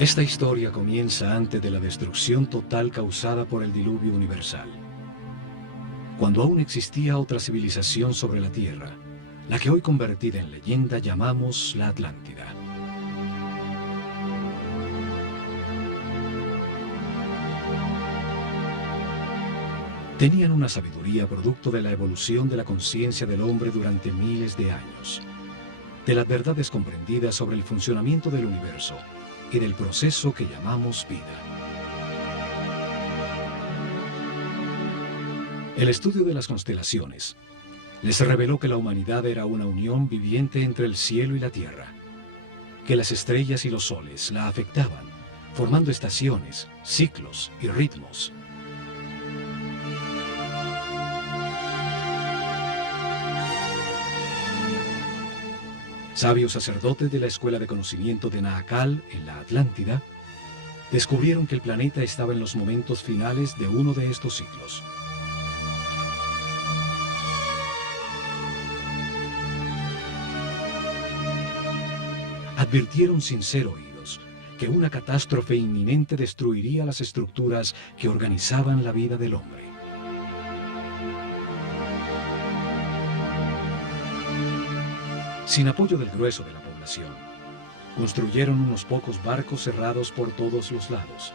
Esta historia comienza antes de la destrucción total causada por el diluvio universal, cuando aún existía otra civilización sobre la Tierra, la que hoy convertida en leyenda llamamos la Atlántida. Tenían una sabiduría producto de la evolución de la conciencia del hombre durante miles de años, de las verdades comprendidas sobre el funcionamiento del universo y del proceso que llamamos vida. El estudio de las constelaciones les reveló que la humanidad era una unión viviente entre el cielo y la tierra, que las estrellas y los soles la afectaban, formando estaciones, ciclos y ritmos. Sabios sacerdotes de la Escuela de Conocimiento de Naakal, en la Atlántida, descubrieron que el planeta estaba en los momentos finales de uno de estos ciclos. Advirtieron sin ser oídos que una catástrofe inminente destruiría las estructuras que organizaban la vida del hombre. Sin apoyo del grueso de la población, construyeron unos pocos barcos cerrados por todos los lados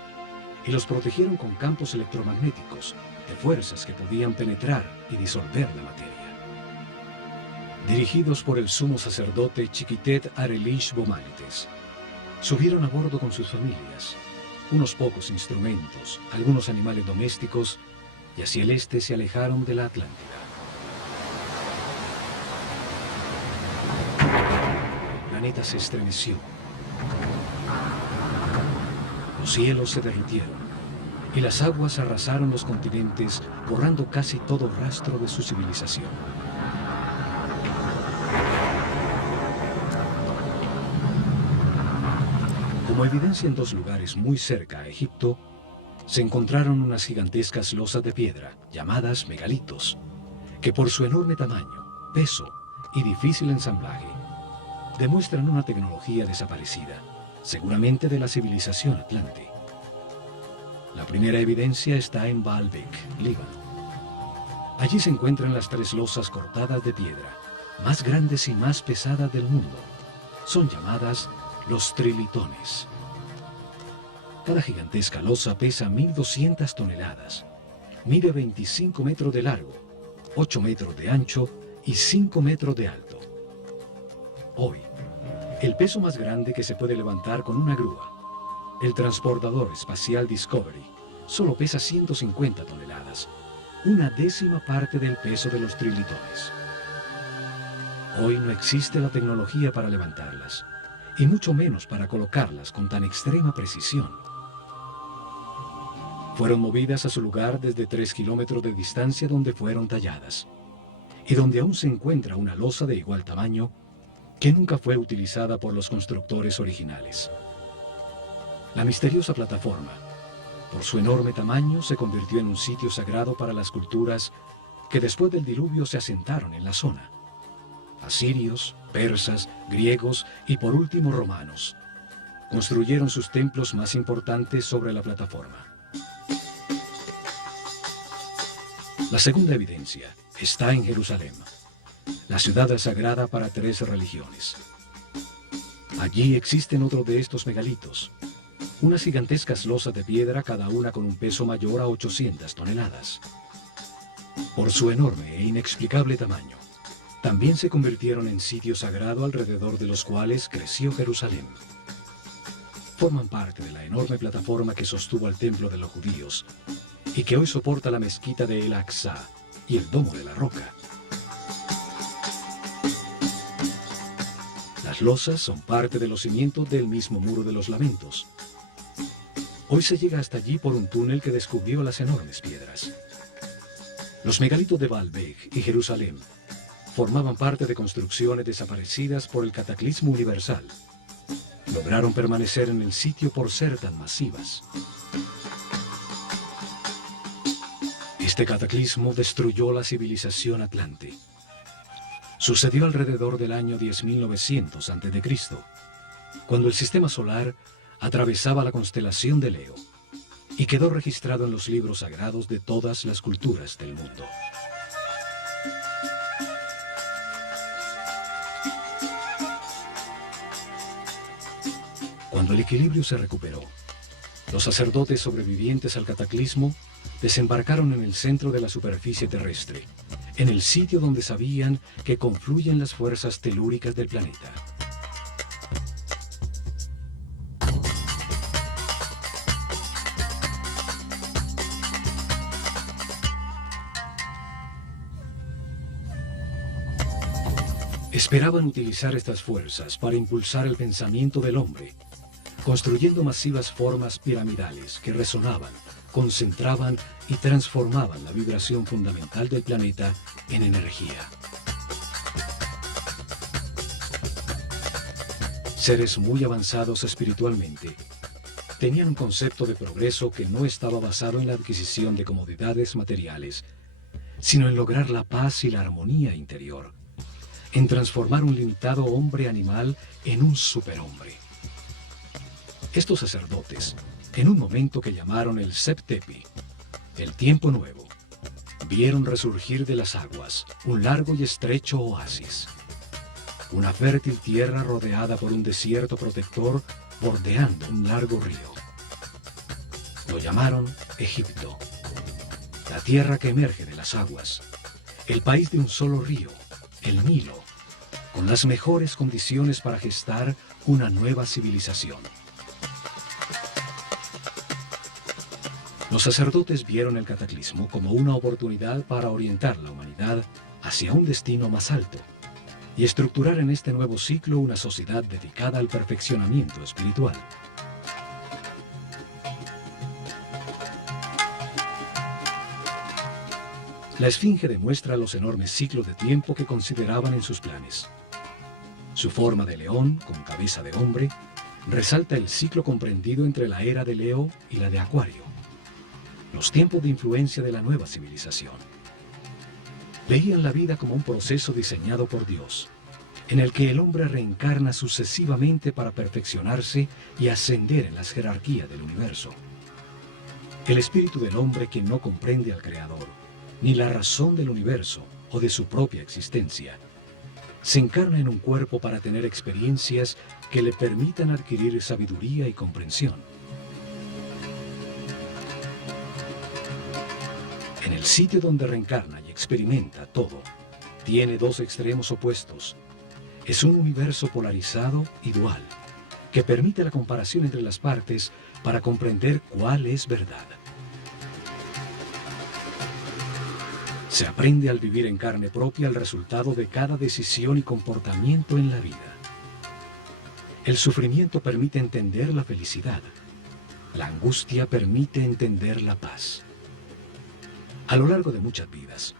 y los protegieron con campos electromagnéticos de fuerzas que podían penetrar y disolver la materia. Dirigidos por el sumo sacerdote Chiquitet Arelish Bomalites, subieron a bordo con sus familias, unos pocos instrumentos, algunos animales domésticos, y hacia el este se alejaron de la Atlántida. El planeta se estremeció. Los cielos se derritieron y las aguas arrasaron los continentes, borrando casi todo rastro de su civilización. Como evidencia en dos lugares muy cerca a Egipto, se encontraron unas gigantescas losas de piedra, llamadas megalitos, que por su enorme tamaño, peso y difícil ensamblaje, demuestran una tecnología desaparecida, seguramente de la civilización atlante. La primera evidencia está en Baalbek, Líbano. Allí se encuentran las tres losas cortadas de piedra, más grandes y más pesadas del mundo. Son llamadas los trilitones. Cada gigantesca losa pesa 1.200 toneladas, mide 25 metros de largo, 8 metros de ancho y 5 metros de alto. Hoy, el peso más grande que se puede levantar con una grúa, el transportador espacial Discovery, solo pesa 150 toneladas, una décima parte del peso de los trilitones. Hoy no existe la tecnología para levantarlas, y mucho menos para colocarlas con tan extrema precisión. Fueron movidas a su lugar desde 3 kilómetros de distancia donde fueron talladas, y donde aún se encuentra una losa de igual tamaño que nunca fue utilizada por los constructores originales. La misteriosa plataforma, por su enorme tamaño, se convirtió en un sitio sagrado para las culturas que después del diluvio se asentaron en la zona. Asirios, persas, griegos y por último romanos construyeron sus templos más importantes sobre la plataforma. La segunda evidencia está en Jerusalén, la ciudad sagrada para 3 religiones. Allí existen otro de estos megalitos, unas gigantescas losas de piedra, cada una con un peso mayor a 800 toneladas. Por su enorme e inexplicable tamaño, también se convirtieron en sitio sagrado alrededor de los cuales creció Jerusalén. Forman parte de la enorme plataforma que sostuvo al templo de los judíos y que hoy soporta la mezquita de El Aqsa y el Domo de la Roca. Las losas son parte de los cimientos del mismo Muro de los Lamentos. Hoy se llega hasta allí por un túnel que descubrió las enormes piedras. Los megalitos de Baalbek y Jerusalén formaban parte de construcciones desaparecidas por el cataclismo universal. Lograron permanecer en el sitio por ser tan masivas. Este cataclismo destruyó la civilización atlante. Sucedió alrededor del año 10.900 a.C., cuando el sistema solar atravesaba la constelación de Leo y quedó registrado en los libros sagrados de todas las culturas del mundo. Cuando el equilibrio se recuperó, los sacerdotes sobrevivientes al cataclismo desembarcaron en el centro de la superficie terrestre, en el sitio donde sabían que confluyen las fuerzas telúricas del planeta. Esperaban utilizar estas fuerzas para impulsar el pensamiento del hombre, construyendo masivas formas piramidales que resonaban, concentraban y transformaban la vibración fundamental del planeta en energía. Seres muy avanzados espiritualmente, tenían un concepto de progreso que no estaba basado en la adquisición de comodidades materiales, sino en lograr la paz y la armonía interior, en transformar un limitado hombre animal en un superhombre. Estos sacerdotes, en un momento que llamaron el Septepi, el tiempo nuevo, vieron resurgir de las aguas un largo y estrecho oasis, una fértil tierra rodeada por un desierto protector bordeando un largo río. Lo llamaron Egipto, la tierra que emerge de las aguas, el país de un solo río, el Nilo, con las mejores condiciones para gestar una nueva civilización. Los sacerdotes vieron el cataclismo como una oportunidad para orientar la humanidad hacia un destino más alto y estructurar en este nuevo ciclo una sociedad dedicada al perfeccionamiento espiritual. La Esfinge demuestra los enormes ciclos de tiempo que consideraban en sus planes. Su forma de león, con cabeza de hombre, resalta el ciclo comprendido entre la era de Leo y la de Acuario, los tiempos de influencia de la nueva civilización. Veían la vida como un proceso diseñado por Dios, en el que el hombre reencarna sucesivamente para perfeccionarse y ascender en las jerarquías del universo. El espíritu del hombre que no comprende al Creador, ni la razón del universo o de su propia existencia, se encarna en un cuerpo para tener experiencias que le permitan adquirir sabiduría y comprensión. En el sitio donde reencarna y experimenta todo, tiene dos extremos opuestos. Es un universo polarizado y dual, que permite la comparación entre las partes para comprender cuál es verdad. Se aprende al vivir en carne propia el resultado de cada decisión y comportamiento en la vida. El sufrimiento permite entender la felicidad. La angustia permite entender la paz. A lo largo de muchas vidas,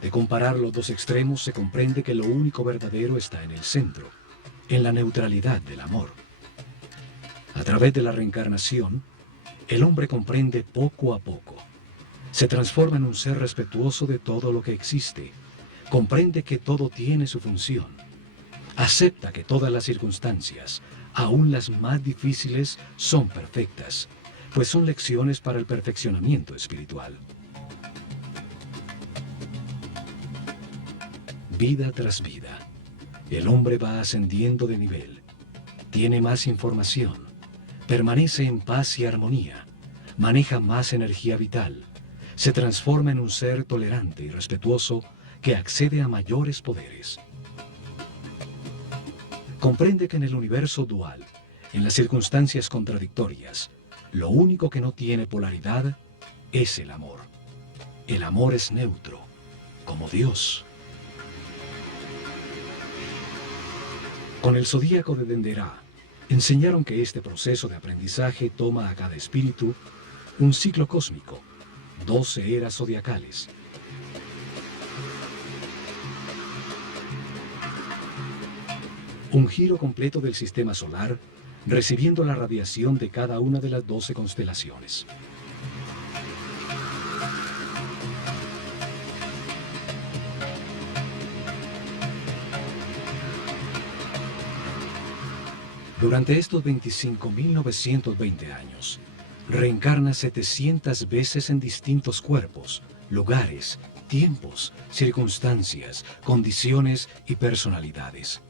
de comparar los dos extremos se comprende que lo único verdadero está en el centro, en la neutralidad del amor. A través de la reencarnación, el hombre comprende poco a poco. Se transforma en un ser respetuoso de todo lo que existe, comprende que todo tiene su función, acepta que todas las circunstancias, aún las más difíciles, son perfectas, pues son lecciones para el perfeccionamiento espiritual. Vida tras vida, el hombre va ascendiendo de nivel, tiene más información, permanece en paz y armonía, maneja más energía vital, se transforma en un ser tolerante y respetuoso que accede a mayores poderes. Comprende que en el universo dual, en las circunstancias contradictorias, lo único que no tiene polaridad es el amor. El amor es neutro, como Dios. Con el zodíaco de Denderá, enseñaron que este proceso de aprendizaje toma a cada espíritu un ciclo cósmico, 12 eras zodiacales. Un giro completo del sistema solar, recibiendo la radiación de cada una de las 12 constelaciones. Durante estos 25.920 años, reencarna 700 veces en distintos cuerpos, lugares, tiempos, circunstancias, condiciones y personalidades.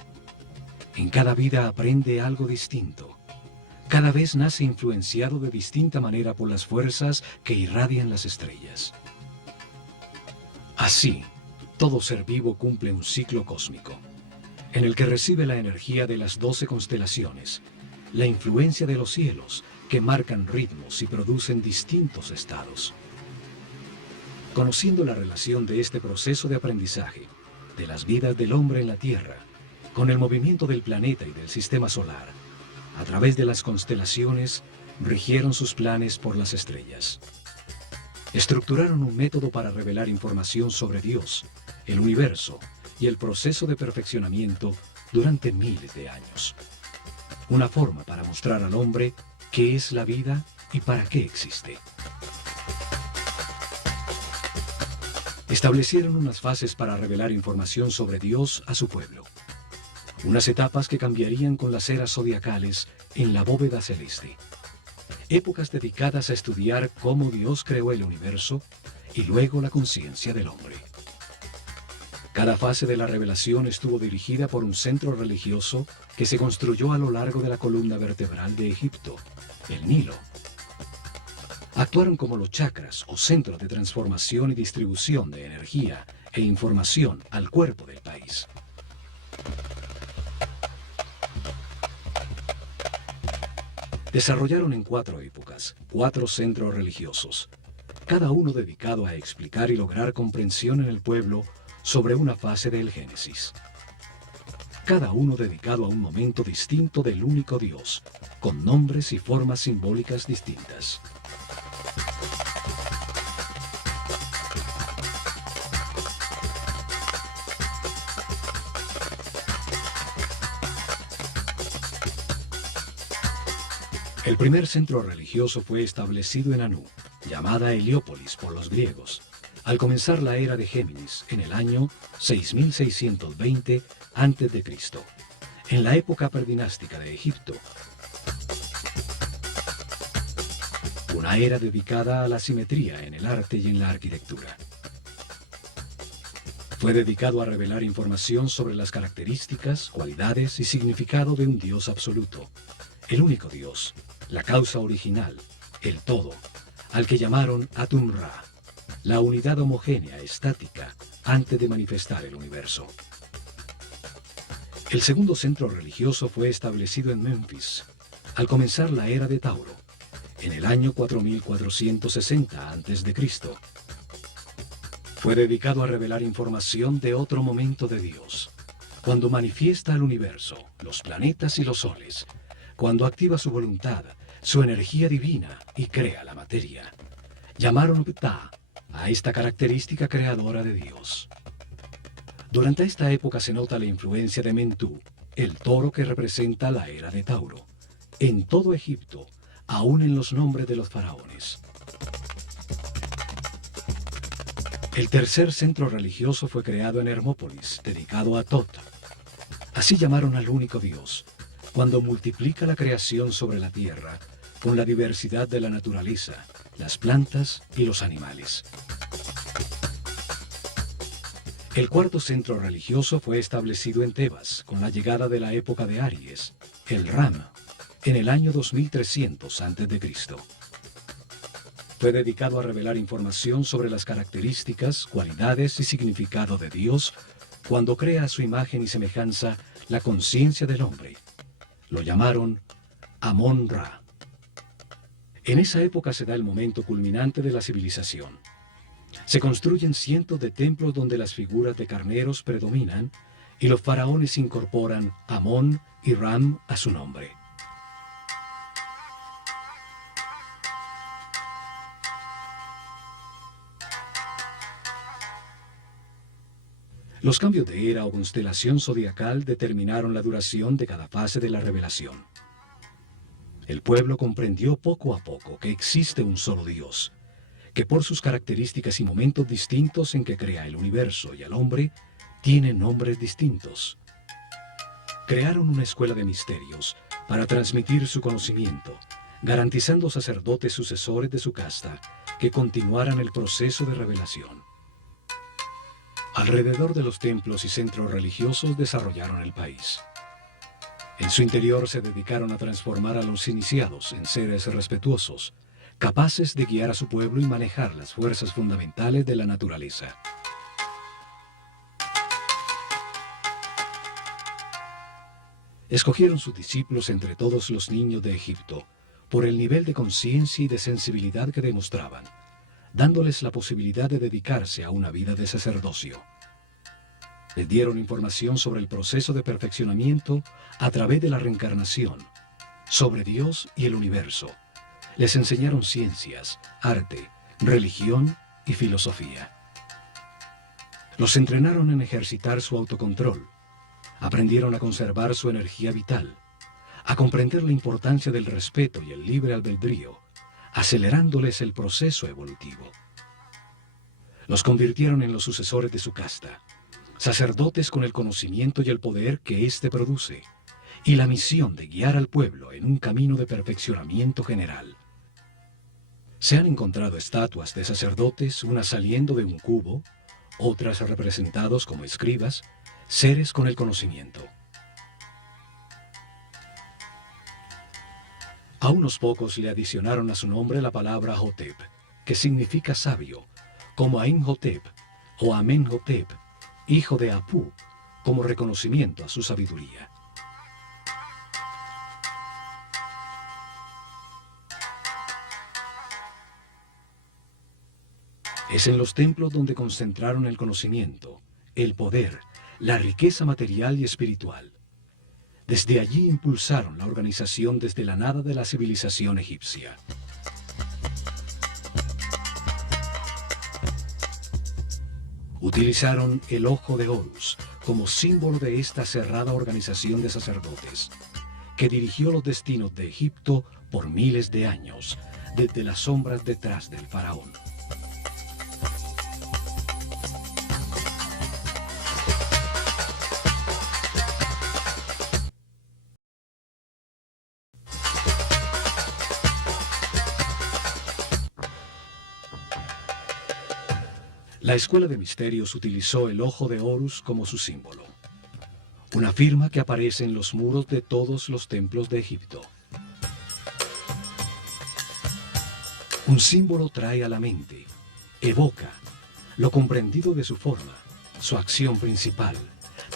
En cada vida aprende algo distinto. Cada vez nace influenciado de distinta manera por las fuerzas que irradian las estrellas. Así, todo ser vivo cumple un ciclo cósmico, en el que recibe la energía de las 12 constelaciones, la influencia de los cielos, que marcan ritmos y producen distintos estados. Conociendo la relación de este proceso de aprendizaje, de las vidas del hombre en la Tierra, con el movimiento del planeta y del sistema solar, a través de las constelaciones, rigieron sus planes por las estrellas. Estructuraron un método para revelar información sobre Dios, el universo y el proceso de perfeccionamiento durante miles de años. Una forma para mostrar al hombre qué es la vida y para qué existe. Establecieron unas fases para revelar información sobre Dios a su pueblo. Unas etapas que cambiarían con las eras zodiacales en la bóveda celeste. Épocas dedicadas a estudiar cómo Dios creó el universo y luego la conciencia del hombre. Cada fase de la revelación estuvo dirigida por un centro religioso que se construyó a lo largo de la columna vertebral de Egipto, el Nilo. Actuaron como los chakras o centros de transformación y distribución de energía e información al cuerpo del país. Desarrollaron en 4 épocas, 4 centros religiosos, cada uno dedicado a explicar y lograr comprensión en el pueblo sobre una fase del Génesis. Cada uno dedicado a un momento distinto del único Dios, con nombres y formas simbólicas distintas. El primer centro religioso fue establecido en Anu, llamada Heliópolis por los griegos, al comenzar la era de Géminis en el año 6620 a.C., en la época predinástica de Egipto. Una era dedicada a la simetría en el arte y en la arquitectura. Fue dedicado a revelar información sobre las características, cualidades y significado de un Dios absoluto, el único Dios, la causa original, el todo, al que llamaron Atum-Ra, la unidad homogénea estática antes de manifestar el universo. El segundo centro religioso fue establecido en Memphis, al comenzar la era de Tauro, en el año 4460 a.C. Fue dedicado a revelar información de otro momento de Dios, cuando manifiesta al universo, los planetas y los soles, cuando activa su voluntad, su energía divina y crea la materia. Llamaron Ptah a esta característica creadora de Dios. Durante esta época se nota la influencia de Mentú, el toro que representa la era de Tauro, en todo Egipto, aún en los nombres de los faraones. El tercer centro religioso fue creado en Hermópolis, dedicado a Tot. Así llamaron al único Dios, cuando multiplica la creación sobre la tierra, con la diversidad de la naturaleza, las plantas y los animales. El cuarto centro religioso fue establecido en Tebas, con la llegada de la época de Aries, el Ram, en el año 2300 a.C. Fue dedicado a revelar información sobre las características, cualidades y significado de Dios, cuando crea a su imagen y semejanza la conciencia del hombre. Lo llamaron Amón-Ra. En esa época se da el momento culminante de la civilización. Se construyen cientos de templos donde las figuras de carneros predominan y los faraones incorporan Amón y Ram a su nombre. Los cambios de era o constelación zodiacal determinaron la duración de cada fase de la revelación. El pueblo comprendió poco a poco que existe un solo Dios, que por sus características y momentos distintos en que crea el universo y al hombre, tiene nombres distintos. Crearon una escuela de misterios para transmitir su conocimiento, garantizando sacerdotes sucesores de su casta que continuaran el proceso de revelación. Alrededor de los templos y centros religiosos desarrollaron el país. En su interior se dedicaron a transformar a los iniciados en seres respetuosos, capaces de guiar a su pueblo y manejar las fuerzas fundamentales de la naturaleza. Escogieron sus discípulos entre todos los niños de Egipto por el nivel de conciencia y de sensibilidad que demostraban, dándoles la posibilidad de dedicarse a una vida de sacerdocio. Les dieron información sobre el proceso de perfeccionamiento a través de la reencarnación, sobre Dios y el universo. Les enseñaron ciencias, arte, religión y filosofía. Los entrenaron en ejercitar su autocontrol. Aprendieron a conservar su energía vital, a comprender la importancia del respeto y el libre albedrío, acelerándoles el proceso evolutivo. Los convirtieron en los sucesores de su casta, sacerdotes con el conocimiento y el poder que éste produce, y la misión de guiar al pueblo en un camino de perfeccionamiento general. Se han encontrado estatuas de sacerdotes, unas saliendo de un cubo, otras representados como escribas, seres con el conocimiento. A unos pocos le adicionaron a su nombre la palabra Hotep, que significa sabio, como a Imhotep o Amenhotep, hijo de Apú, como reconocimiento a su sabiduría. Es en los templos donde concentraron el conocimiento, el poder, la riqueza material y espiritual. Desde allí impulsaron la organización desde la nada de la civilización egipcia. Utilizaron el ojo de Horus como símbolo de esta cerrada organización de sacerdotes, que dirigió los destinos de Egipto por miles de años, desde las sombras detrás del faraón. La Escuela de Misterios utilizó el ojo de Horus como su símbolo, una firma que aparece en los muros de todos los templos de Egipto. Un símbolo trae a la mente, evoca lo comprendido de su forma, su acción principal,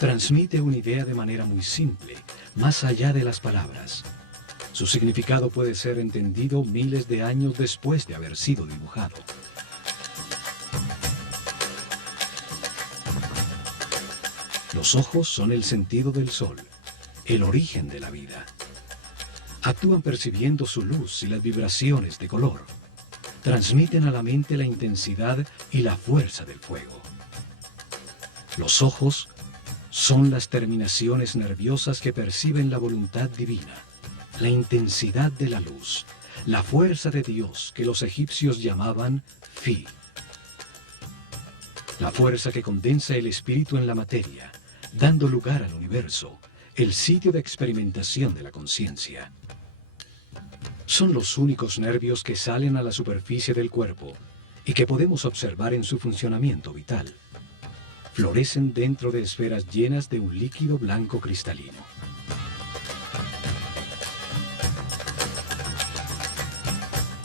transmite una idea de manera muy simple, más allá de las palabras. Su significado puede ser entendido miles de años después de haber sido dibujado. Los ojos son el sentido del sol, el origen de la vida. Actúan percibiendo su luz y las vibraciones de color. Transmiten a la mente la intensidad y la fuerza del fuego. Los ojos son las terminaciones nerviosas que perciben la voluntad divina, la intensidad de la luz, la fuerza de Dios que los egipcios llamaban Fi. La fuerza que condensa el espíritu en la materia, dando lugar al universo, el sitio de experimentación de la conciencia. Son los únicos nervios que salen a la superficie del cuerpo y que podemos observar en su funcionamiento vital. Florecen dentro de esferas llenas de un líquido blanco cristalino.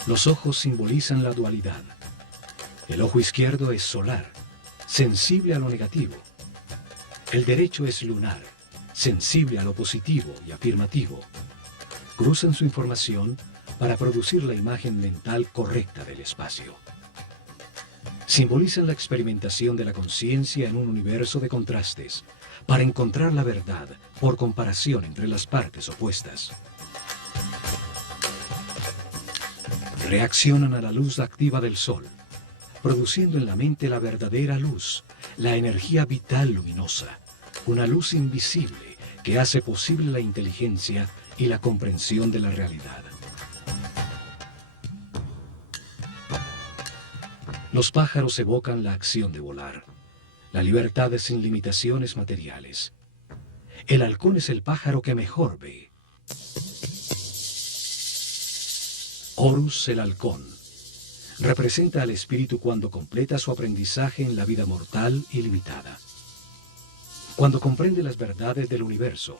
Los ojos simbolizan la dualidad. El ojo izquierdo es solar, sensible a lo negativo. El derecho es lunar, sensible a lo positivo y afirmativo. Cruzan su información para producir la imagen mental correcta del espacio. Simbolizan la experimentación de la conciencia en un universo de contrastes, para encontrar la verdad por comparación entre las partes opuestas. Reaccionan a la luz activa del sol, produciendo en la mente la verdadera luz, la energía vital luminosa, una luz invisible que hace posible la inteligencia y la comprensión de la realidad. Los pájaros evocan la acción de volar, la libertad sin limitaciones materiales. El halcón es el pájaro que mejor ve. Horus el halcón representa al espíritu cuando completa su aprendizaje en la vida mortal y limitada. Cuando comprende las verdades del universo,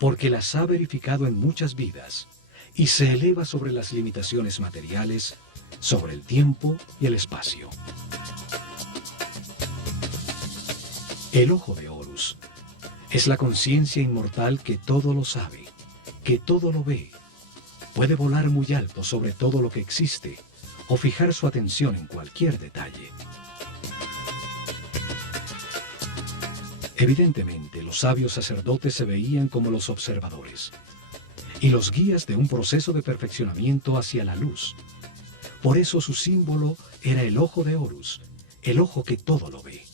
porque las ha verificado en muchas vidas, y se eleva sobre las limitaciones materiales, sobre el tiempo y el espacio. El ojo de Horus es la conciencia inmortal que todo lo sabe, que todo lo ve. Puede volar muy alto sobre todo lo que existe o fijar su atención en cualquier detalle. Evidentemente, los sabios sacerdotes se veían como los observadores y los guías de un proceso de perfeccionamiento hacia la luz. Por eso su símbolo era el ojo de Horus, el ojo que todo lo ve.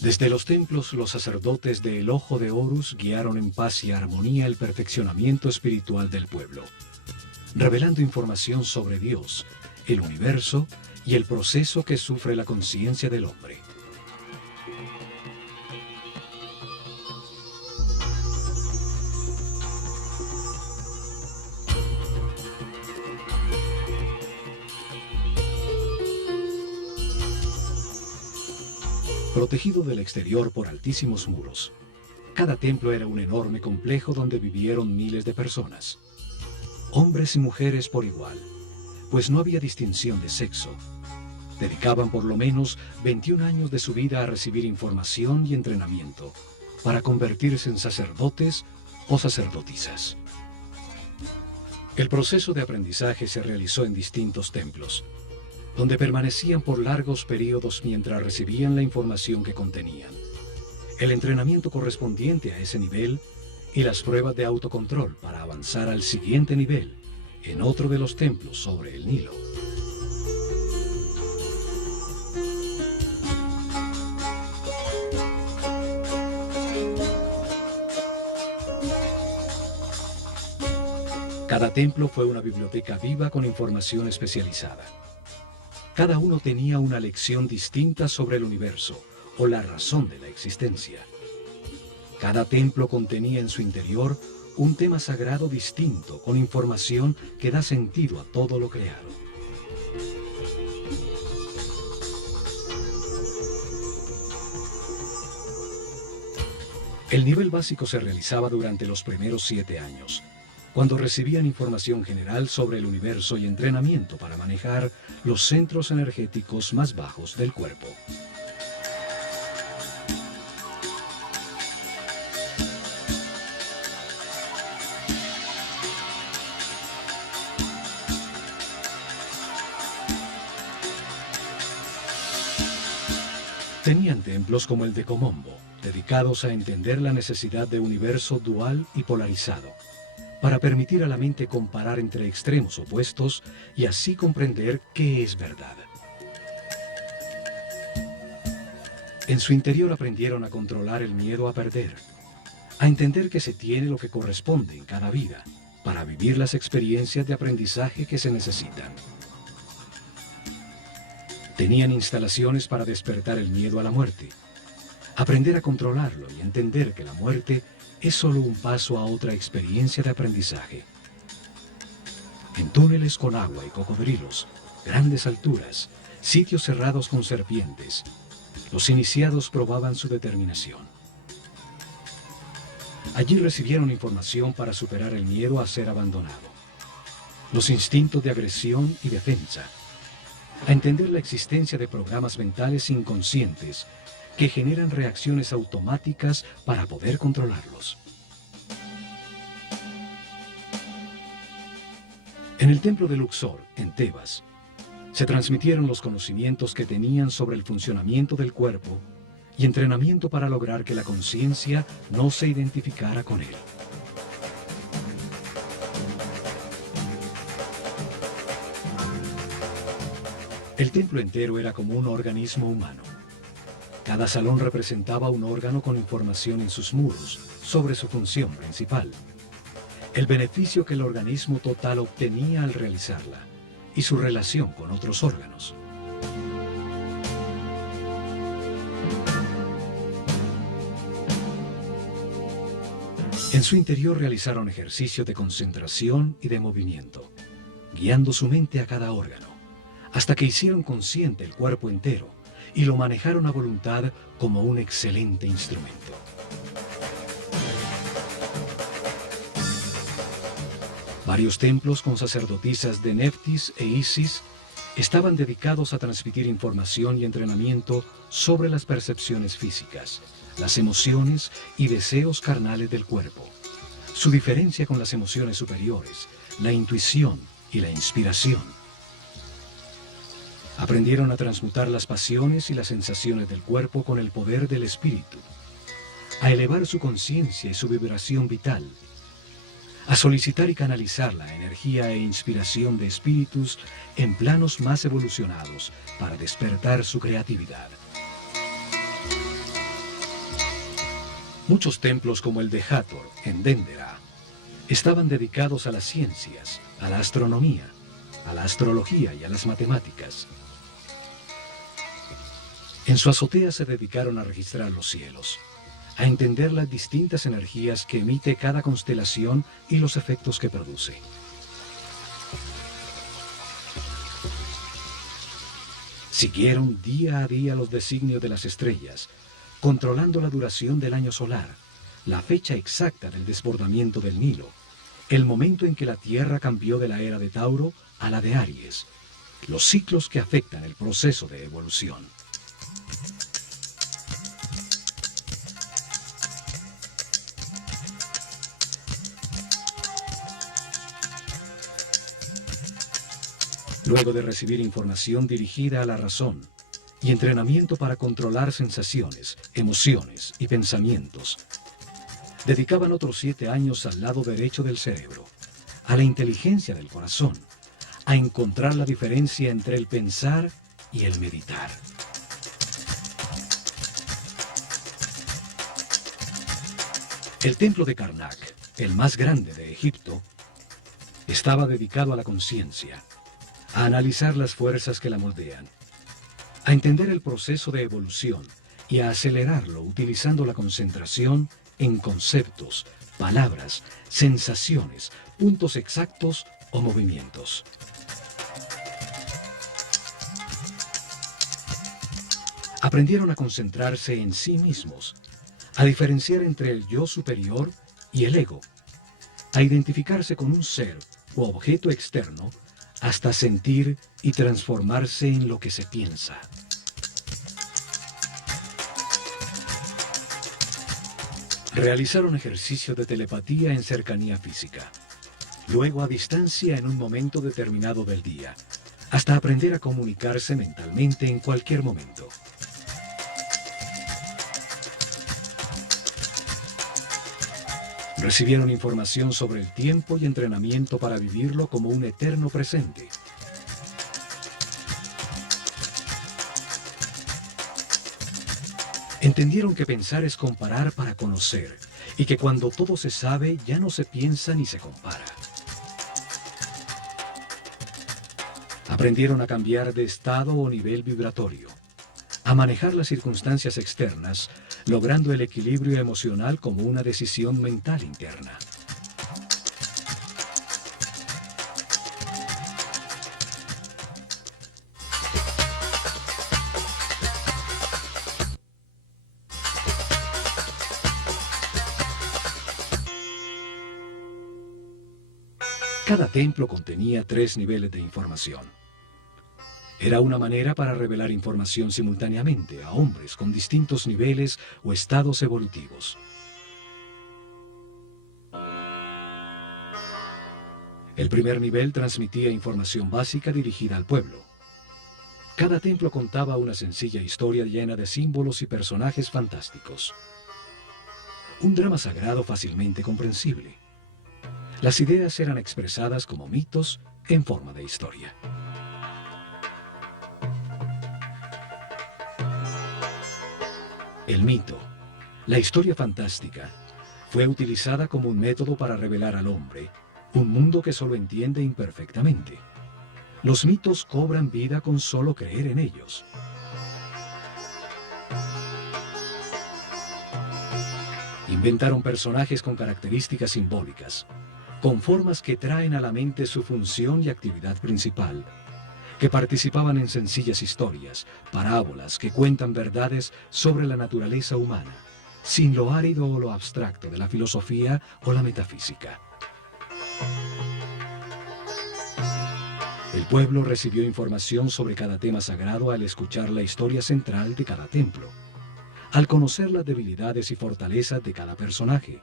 Desde los templos, los sacerdotes del Ojo de Horus guiaron en paz y armonía el perfeccionamiento espiritual del pueblo, revelando información sobre Dios, el universo y el proceso que sufre la conciencia del hombre. Protegido del exterior por altísimos muros, cada templo era un enorme complejo donde vivieron miles de personas, hombres y mujeres por igual, pues no había distinción de sexo. Dedicaban por lo menos 21 años de su vida a recibir información y entrenamiento para convertirse en sacerdotes o sacerdotisas. El proceso de aprendizaje se realizó en distintos templos, donde permanecían por largos periodos mientras recibían la información que contenían, el entrenamiento correspondiente a ese nivel y las pruebas de autocontrol para avanzar al siguiente nivel en otro de los templos sobre el Nilo. Cada templo fue una biblioteca viva con información especializada. Cada uno tenía una lección distinta sobre el universo o la razón de la existencia. Cada templo contenía en su interior un tema sagrado distinto con información que da sentido a todo lo creado. El nivel básico se realizaba durante los primeros 7 años, cuando recibían información general sobre el universo y entrenamiento para manejar los centros energéticos más bajos del cuerpo. Tenían templos como el de Komombo, dedicados a entender la necesidad de un universo dual y polarizado, para permitir a la mente comparar entre extremos opuestos y así comprender qué es verdad. En su interior aprendieron a controlar el miedo a perder, a entender que se tiene lo que corresponde en cada vida, para vivir las experiencias de aprendizaje que se necesitan. Tenían instalaciones para despertar el miedo a la muerte, aprender a controlarlo y entender que la muerte es solo un paso a otra experiencia de aprendizaje. En túneles con agua y cocodrilos, grandes alturas, sitios cerrados con serpientes, los iniciados probaban su determinación. Allí recibieron información para superar el miedo a ser abandonado, los instintos de agresión y defensa, a entender la existencia de programas mentales inconscientes que generan reacciones automáticas para poder controlarlos. En el templo de Luxor, en Tebas, se transmitieron los conocimientos que tenían sobre el funcionamiento del cuerpo y entrenamiento para lograr que la conciencia no se identificara con él. El templo entero era como un organismo humano. Cada salón representaba un órgano con información en sus muros sobre su función principal, el beneficio que el organismo total obtenía al realizarla y su relación con otros órganos. En su interior realizaron ejercicio de concentración y de movimiento, guiando su mente a cada órgano, hasta que hicieron consciente el cuerpo entero y lo manejaron a voluntad como un excelente instrumento. Varios templos con sacerdotisas de Neftis e Isis estaban dedicados a transmitir información y entrenamiento sobre las percepciones físicas, las emociones y deseos carnales del cuerpo, su diferencia con las emociones superiores, la intuición y la inspiración. Aprendieron a transmutar las pasiones y las sensaciones del cuerpo con el poder del espíritu, a elevar su conciencia y su vibración vital, a solicitar y canalizar la energía e inspiración de espíritus en planos más evolucionados para despertar su creatividad. Muchos templos como el de Hathor, en Dendera, estaban dedicados a las ciencias, a la astronomía, a la astrología y a las matemáticas. En su azotea se dedicaron a registrar los cielos, a entender las distintas energías que emite cada constelación y los efectos que produce. Siguieron día a día los designios de las estrellas, controlando la duración del año solar, la fecha exacta del desbordamiento del Nilo, el momento en que la Tierra cambió de la era de Tauro a la de Aries, los ciclos que afectan el proceso de evolución. Luego de recibir información dirigida a la razón y entrenamiento para controlar sensaciones, emociones y pensamientos, dedicaban otros 7 años al lado derecho del cerebro, a la inteligencia del corazón, a encontrar la diferencia entre el pensar y el meditar. El templo de Karnak, el más grande de Egipto, estaba dedicado a la conciencia, a analizar las fuerzas que la moldean, a entender el proceso de evolución y a acelerarlo utilizando la concentración en conceptos, palabras, sensaciones, puntos exactos o movimientos. Aprendieron a concentrarse en sí mismos, a diferenciar entre el yo superior y el ego, a identificarse con un ser u objeto externo, hasta sentir y transformarse en lo que se piensa. Realizaron ejercicio de telepatía en cercanía física, luego a distancia en un momento determinado del día, hasta aprender a comunicarse mentalmente en cualquier momento. Recibieron información sobre el tiempo y entrenamiento para vivirlo como un eterno presente. Entendieron que pensar es comparar para conocer, y que cuando todo se sabe ya no se piensa ni se compara. Aprendieron a cambiar de estado o nivel vibratorio, a manejar las circunstancias externas, logrando el equilibrio emocional como una decisión mental interna. Cada templo contenía 3 niveles de información. Era una manera para revelar información simultáneamente a hombres con distintos niveles o estados evolutivos. El primer nivel transmitía información básica dirigida al pueblo. Cada templo contaba una sencilla historia llena de símbolos y personajes fantásticos. Un drama sagrado fácilmente comprensible. Las ideas eran expresadas como mitos en forma de historia. El mito, la historia fantástica, fue utilizada como un método para revelar al hombre un mundo que solo entiende imperfectamente. Los mitos cobran vida con solo creer en ellos. Inventaron personajes con características simbólicas, con formas que traen a la mente su función y actividad principal, que participaban en sencillas historias, parábolas que cuentan verdades sobre la naturaleza humana, sin lo árido o lo abstracto de la filosofía o la metafísica. El pueblo recibió información sobre cada tema sagrado al escuchar la historia central de cada templo, al conocer las debilidades y fortalezas de cada personaje,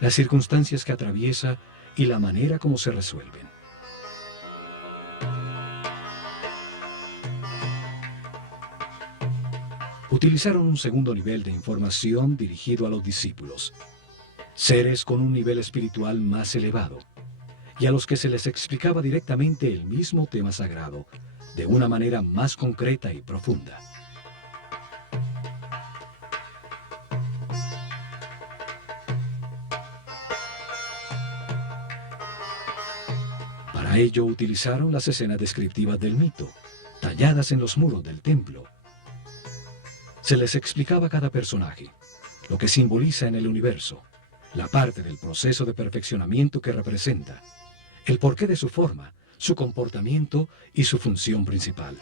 las circunstancias que atraviesa y la manera como se resuelven. Utilizaron un segundo nivel de información dirigido a los discípulos, seres con un nivel espiritual más elevado, y a los que se les explicaba directamente el mismo tema sagrado, de una manera más concreta y profunda. Para ello utilizaron las escenas descriptivas del mito, talladas en los muros del templo. Se les explicaba cada personaje, lo que simboliza en el universo, la parte del proceso de perfeccionamiento que representa, el porqué de su forma, su comportamiento y su función principal.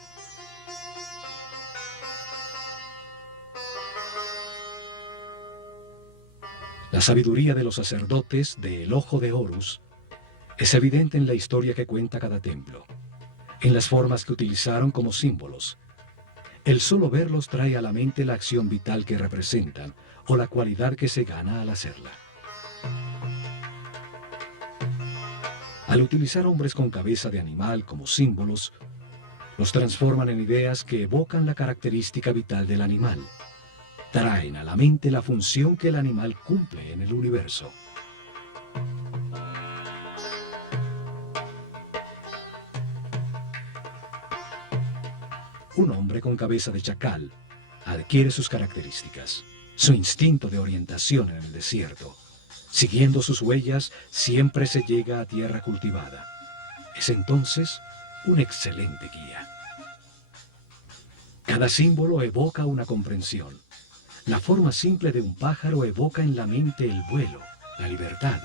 La sabiduría de los sacerdotes de El Ojo de Horus es evidente en la historia que cuenta cada templo, en las formas que utilizaron como símbolos. El solo verlos trae a la mente la acción vital que representan o la cualidad que se gana al hacerla. Al utilizar hombres con cabeza de animal como símbolos, los transforman en ideas que evocan la característica vital del animal. Traen a la mente la función que el animal cumple en el universo. Un hombre con cabeza de chacal adquiere sus características, su instinto de orientación en el desierto. Siguiendo sus huellas, siempre se llega a tierra cultivada. Es entonces un excelente guía. Cada símbolo evoca una comprensión. La forma simple de un pájaro evoca en la mente el vuelo, la libertad.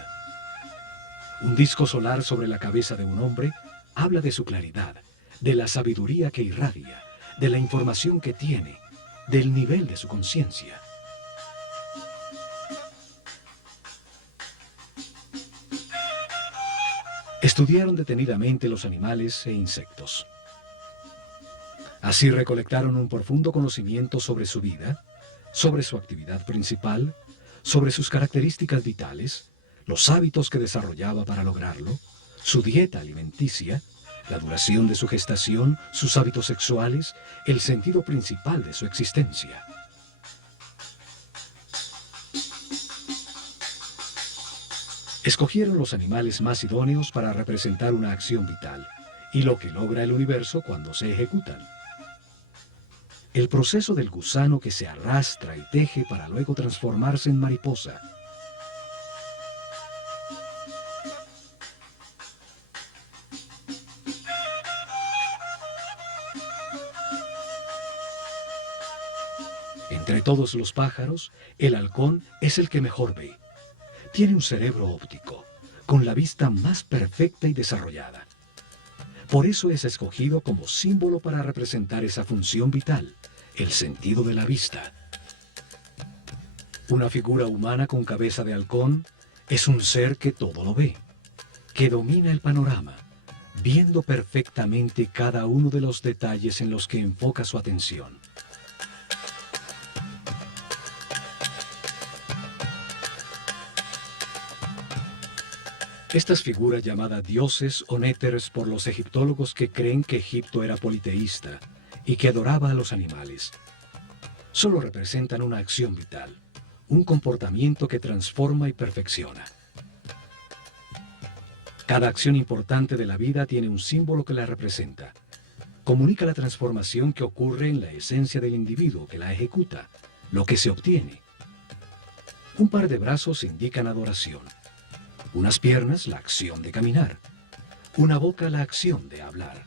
Un disco solar sobre la cabeza de un hombre habla de su claridad, de la sabiduría que irradia, de la información que tiene, del nivel de su conciencia. Estudiaron detenidamente los animales e insectos. Así recolectaron un profundo conocimiento sobre su vida, sobre su actividad principal, sobre sus características vitales, los hábitos que desarrollaba para lograrlo, su dieta alimenticia, la duración de su gestación, sus hábitos sexuales, el sentido principal de su existencia. Escogieron los animales más idóneos para representar una acción vital y lo que logra el universo cuando se ejecutan. El proceso del gusano que se arrastra y teje para luego transformarse en mariposa. Entre todos los pájaros, el halcón es el que mejor ve. Tiene un cerebro óptico, con la vista más perfecta y desarrollada. Por eso es escogido como símbolo para representar esa función vital, el sentido de la vista. Una figura humana con cabeza de halcón es un ser que todo lo ve, que domina el panorama, viendo perfectamente cada uno de los detalles en los que enfoca su atención. Estas figuras llamadas dioses o néteres por los egiptólogos que creen que Egipto era politeísta y que adoraba a los animales, solo representan una acción vital, un comportamiento que transforma y perfecciona. Cada acción importante de la vida tiene un símbolo que la representa. Comunica la transformación que ocurre en la esencia del individuo que la ejecuta, lo que se obtiene. Un par de brazos indican adoración. Unas piernas, la acción de caminar. Una boca, la acción de hablar.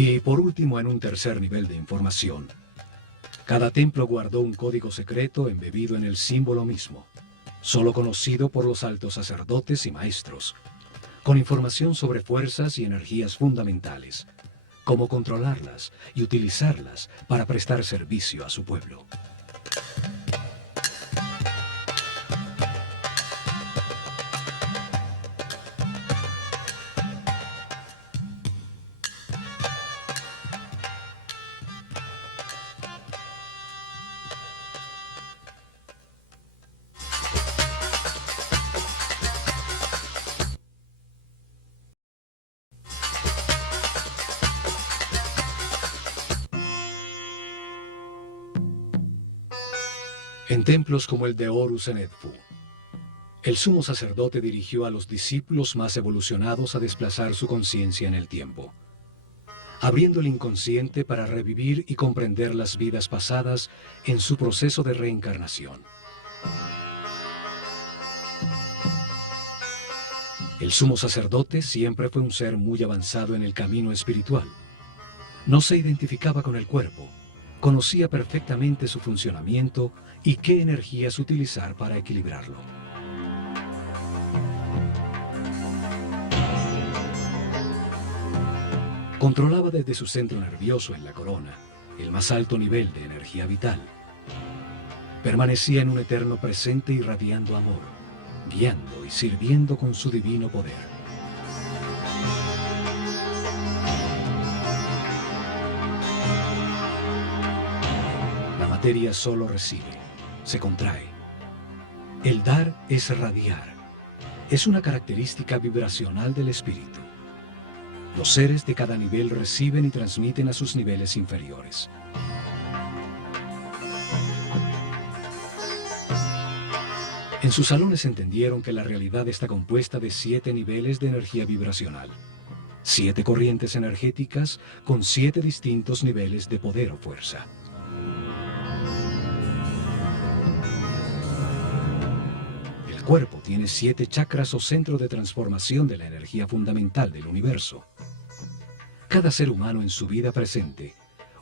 Y por último, en un tercer nivel de información, cada templo guardó un código secreto embebido en el símbolo mismo, solo conocido por los altos sacerdotes y maestros, con información sobre fuerzas y energías fundamentales, cómo controlarlas y utilizarlas para prestar servicio a su pueblo. En templos como el de Horus en Edfu, el sumo sacerdote dirigió a los discípulos más evolucionados a desplazar su conciencia en el tiempo, abriendo el inconsciente para revivir y comprender las vidas pasadas en su proceso de reencarnación. El sumo sacerdote siempre fue un ser muy avanzado en el camino espiritual. No se identificaba con el cuerpo, conocía perfectamente su funcionamiento y qué energías utilizar para equilibrarlo. Controlaba desde su centro nervioso en la corona el más alto nivel de energía vital. Permanecía en un eterno presente irradiando amor, guiando y sirviendo con su divino poder. La materia solo recibe, se contrae. El dar es radiar. Es una característica vibracional del espíritu. Los seres de cada nivel reciben y transmiten a sus niveles inferiores. En sus salones entendieron que la realidad está compuesta de 7 niveles de energía vibracional, 7 corrientes energéticas con 7 distintos niveles de poder o fuerza. El cuerpo tiene 7 chakras o centros de transformación de la energía fundamental del universo. Cada ser humano en su vida presente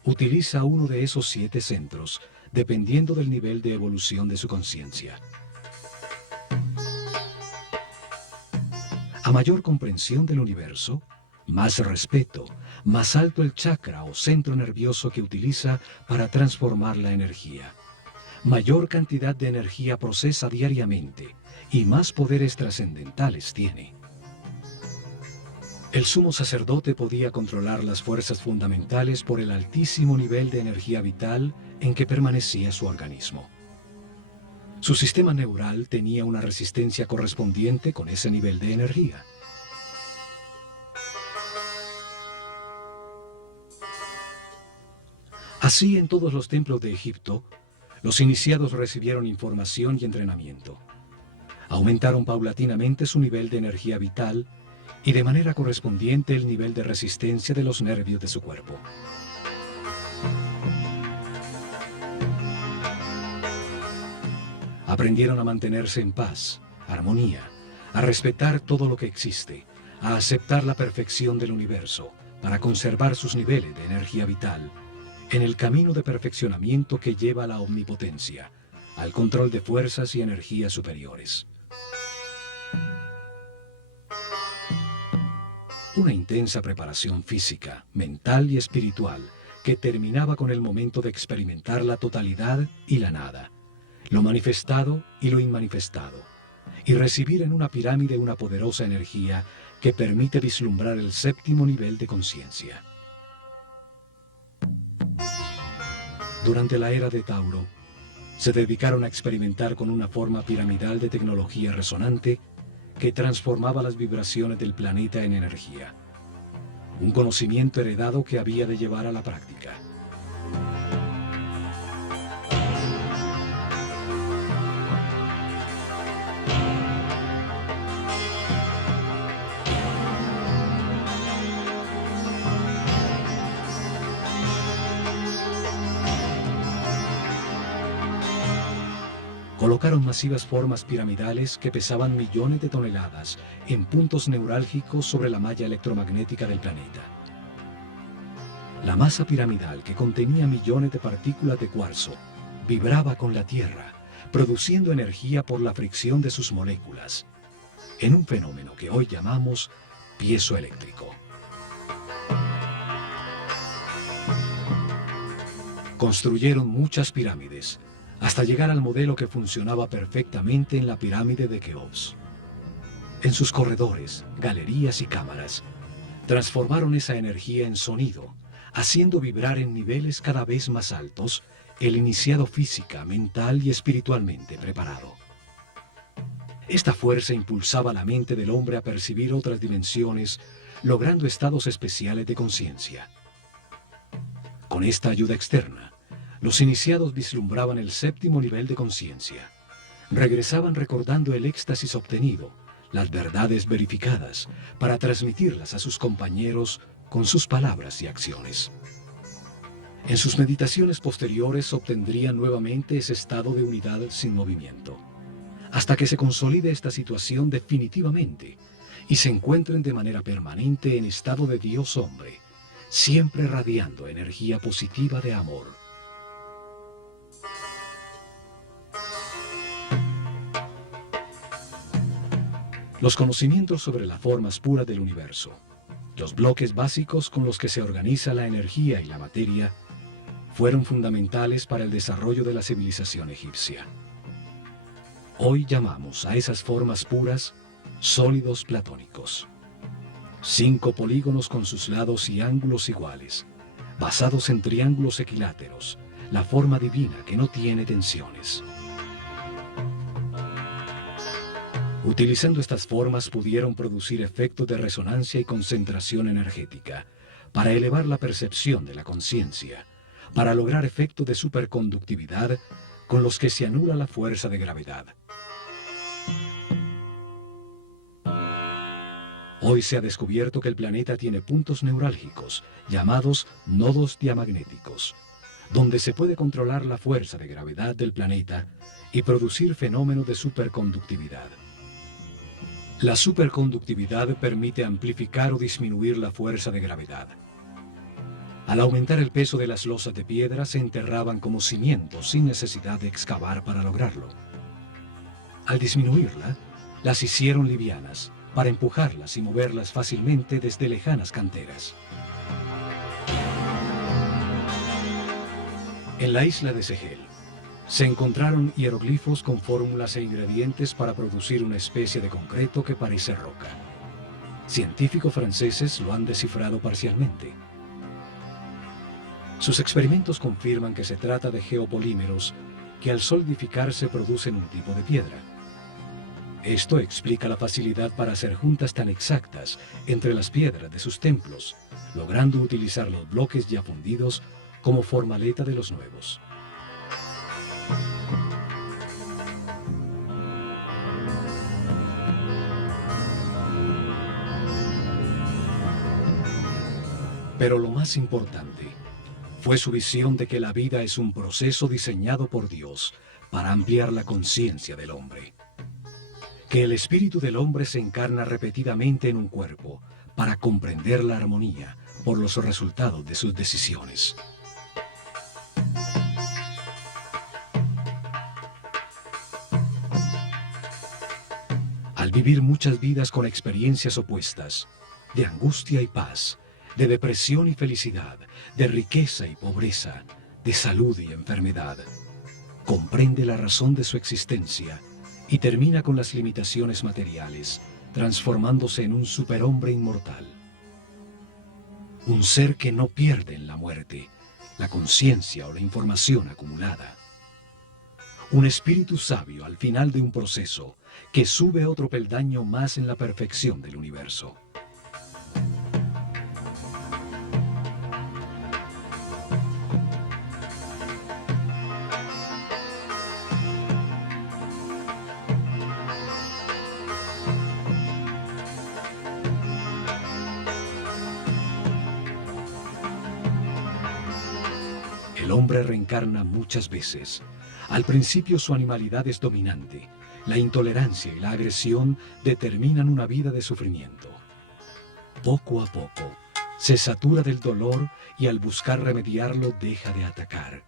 utiliza uno de esos 7 centros dependiendo del nivel de evolución de su conciencia. A mayor comprensión del universo, más respeto, más alto el chakra o centro nervioso que utiliza para transformar la energía. Mayor cantidad de energía procesa diariamente y más poderes trascendentales tiene. El sumo sacerdote podía controlar las fuerzas fundamentales por el altísimo nivel de energía vital en que permanecía su organismo. Su sistema neural tenía una resistencia correspondiente con ese nivel de energía. Así, en todos los templos de Egipto, los iniciados recibieron información y entrenamiento. Aumentaron paulatinamente su nivel de energía vital y de manera correspondiente el nivel de resistencia de los nervios de su cuerpo. Aprendieron a mantenerse en paz, armonía, a respetar todo lo que existe, a aceptar la perfección del universo para conservar sus niveles de energía vital en el camino de perfeccionamiento que lleva a la omnipotencia, al control de fuerzas y energías superiores. Una intensa preparación física, mental y espiritual que terminaba con el momento de experimentar la totalidad y la nada, lo manifestado y lo inmanifestado, y recibir en una pirámide una poderosa energía que permite vislumbrar el 7º nivel de conciencia. Durante la era de Tauro, se dedicaron a experimentar con una forma piramidal de tecnología resonante que transformaba las vibraciones del planeta en energía. Un conocimiento heredado que había de llevar a la práctica. Colocaron masivas formas piramidales que pesaban millones de toneladas en puntos neurálgicos sobre la malla electromagnética del planeta. La masa piramidal, que contenía millones de partículas de cuarzo, vibraba con la Tierra, produciendo energía por la fricción de sus moléculas, en un fenómeno que hoy llamamos piezoeléctrico. Construyeron muchas pirámides, hasta llegar al modelo que funcionaba perfectamente en la pirámide de Keops. En sus corredores, galerías y cámaras, transformaron esa energía en sonido, haciendo vibrar en niveles cada vez más altos el iniciado física, mental y espiritualmente preparado. Esta fuerza impulsaba la mente del hombre a percibir otras dimensiones, logrando estados especiales de conciencia. Con esta ayuda externa, los iniciados vislumbraban el séptimo nivel de conciencia. Regresaban recordando el éxtasis obtenido, las verdades verificadas, para transmitirlas a sus compañeros con sus palabras y acciones. En sus meditaciones posteriores obtendrían nuevamente ese estado de unidad sin movimiento, hasta que se consolide esta situación definitivamente y se encuentren de manera permanente en estado de Dios-hombre, siempre radiando energía positiva de amor. Los conocimientos sobre las formas puras del universo, los bloques básicos con los que se organiza la energía y la materia, fueron fundamentales para el desarrollo de la civilización egipcia. Hoy llamamos a esas formas puras sólidos platónicos. 5 polígonos con sus lados y ángulos iguales, basados en triángulos equiláteros, la forma divina que no tiene tensiones. Utilizando estas formas pudieron producir efectos de resonancia y concentración energética para elevar la percepción de la conciencia, para lograr efectos de superconductividad con los que se anula la fuerza de gravedad. Hoy se ha descubierto que el planeta tiene puntos neurálgicos, llamados nodos diamagnéticos, donde se puede controlar la fuerza de gravedad del planeta y producir fenómenos de superconductividad. La superconductividad permite amplificar o disminuir la fuerza de gravedad. Al aumentar el peso de las losas de piedra, se enterraban como cimientos sin necesidad de excavar para lograrlo. Al disminuirla, las hicieron livianas, para empujarlas y moverlas fácilmente desde lejanas canteras. En la isla de Segel, se encontraron hieroglifos con fórmulas e ingredientes para producir una especie de concreto que parece roca. Científicos franceses lo han descifrado parcialmente. Sus experimentos confirman que se trata de geopolímeros que al solidificarse producen un tipo de piedra. Esto explica la facilidad para hacer juntas tan exactas entre las piedras de sus templos, logrando utilizar los bloques ya fundidos como formaleta de los nuevos. Pero lo más importante fue su visión de que la vida es un proceso diseñado por Dios para ampliar la conciencia del hombre. Que el espíritu del hombre se encarna repetidamente en un cuerpo para comprender la armonía por los resultados de sus decisiones. Al vivir muchas vidas con experiencias opuestas, de angustia y paz, de depresión y felicidad, de riqueza y pobreza, de salud y enfermedad, comprende la razón de su existencia y termina con las limitaciones materiales, transformándose en un superhombre inmortal. Un ser que no pierde en la muerte la conciencia o la información acumulada. Un espíritu sabio al final de un proceso que sube otro peldaño más en la perfección del universo. El hombre reencarna muchas veces. Al principio su animalidad es dominante. La intolerancia y la agresión determinan una vida de sufrimiento. Poco a poco, Se satura del dolor y al buscar remediarlo deja de atacar.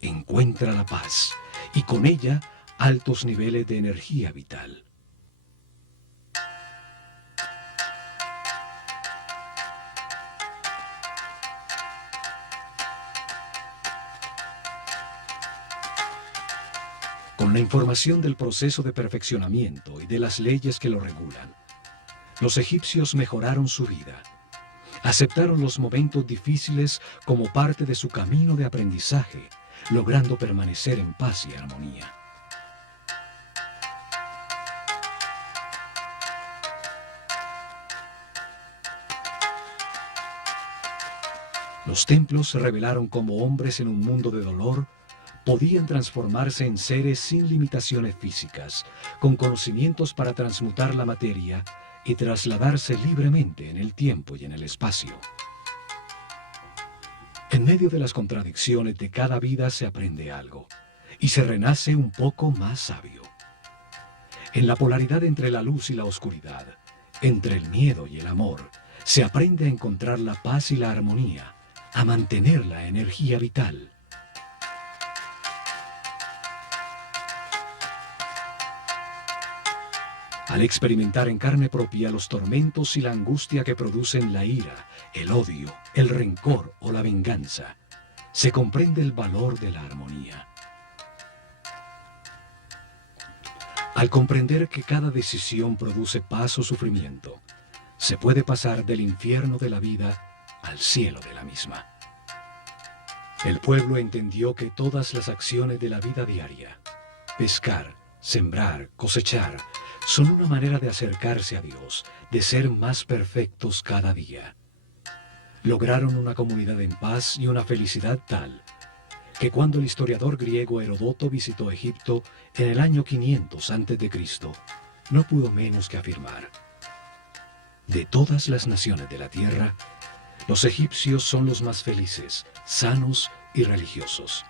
Encuentra la paz y con ella altos niveles de energía vital. Con la información del proceso de perfeccionamiento y de las leyes que lo regulan, los egipcios mejoraron su vida. Aceptaron los momentos difíciles como parte de su camino de aprendizaje, logrando permanecer en paz y armonía. Los templos se revelaron como hombres en un mundo de dolor, podían transformarse en seres sin limitaciones físicas, con conocimientos para transmutar la materia y trasladarse libremente en el tiempo y en el espacio. En medio de las contradicciones de cada vida se aprende algo y se renace un poco más sabio. En la polaridad entre la luz y la oscuridad, entre el miedo y el amor, se aprende a encontrar la paz y la armonía, a mantener la energía vital. Al experimentar en carne propia los tormentos y la angustia que producen la ira, el odio, el rencor o la venganza, se comprende el valor de la armonía. Al comprender que cada decisión produce paz o sufrimiento, se puede pasar del infierno de la vida al cielo de la misma. El pueblo entendió que todas las acciones de la vida diaria, pescar, sembrar, cosechar, son una manera de acercarse a Dios, de ser más perfectos cada día. Lograron una comunidad en paz y una felicidad tal, que cuando el historiador griego Heródoto visitó Egipto en el año 500 a.C., no pudo menos que afirmar: de todas las naciones de la tierra, los egipcios son los más felices, sanos y religiosos.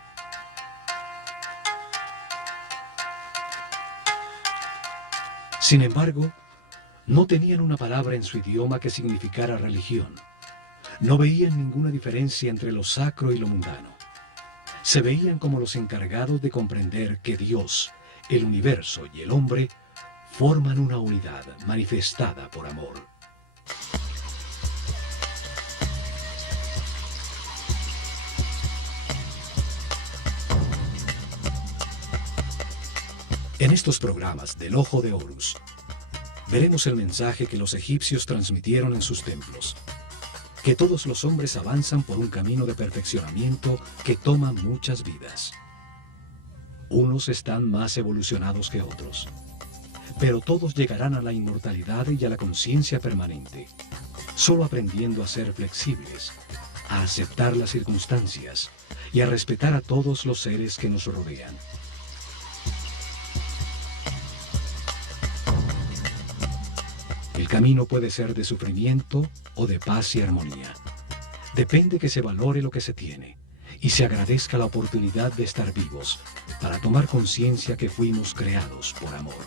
Sin embargo, no tenían una palabra en su idioma que significara religión. No veían ninguna diferencia entre lo sacro y lo mundano. Se veían como los encargados de comprender que Dios, el universo y el hombre forman una unidad manifestada por amor. En estos programas del Ojo de Horus, veremos el mensaje que los egipcios transmitieron en sus templos, que todos los hombres avanzan por un camino de perfeccionamiento que toma muchas vidas. Unos están más evolucionados que otros, pero todos llegarán a la inmortalidad y a la conciencia permanente, solo aprendiendo a ser flexibles, a aceptar las circunstancias y a respetar a todos los seres que nos rodean. El camino puede ser de sufrimiento o de paz y armonía. Depende que se valore lo que se tiene y se agradezca la oportunidad de estar vivos para tomar conciencia que fuimos creados por amor.